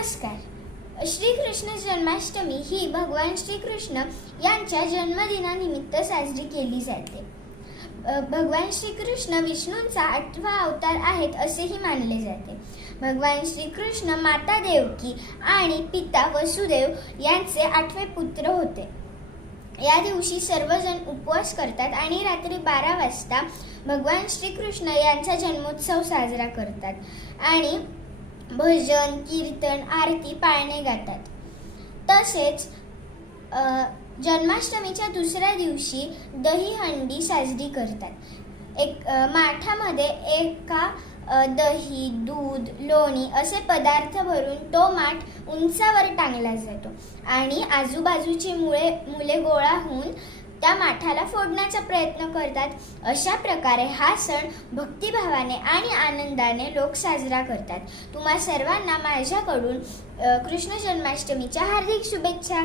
नमस्कार. श्रीकृष्ण जन्माष्टमी ही भगवान श्रीकृष्ण यांच्या जन्मदिनानिमित्त साजरी केली जाते. भगवान श्रीकृष्ण विष्णूंचा 8वा अवतार आहेत असेही मानले जाते. भगवान श्रीकृष्ण माता देवकी आणि पिता वसुदेव यांचे 8वे पुत्र होते. या दिवशी सर्वजण उपवास करतात आणि रात्री 12 वाजता भगवान श्रीकृष्ण यांचा जन्मोत्सव साजरा करतात आणि भजन, कीर्तन, आरती, पाळणे गातात. तसेच जन्माष्टमीच्या दुसऱ्या दिवशी दहीहंडी साजरी करतात. माठामध्ये दही, दूध, लोणी असे पदार्थ भरून तो माठ उंचावर टांगला जातो आणि आजूबाजूची मुले गोळा होऊन त्या माठाला फोडण्याचा प्रयत्न करतात. अशा प्रकारे हा सण भक्तिभावाने आणि आनंदाने लोक साजरा करतात. तुम्हा सर्वांना माझ्याकडून कृष्ण जन्माष्टमीच्या हार्दिक शुभेच्छा.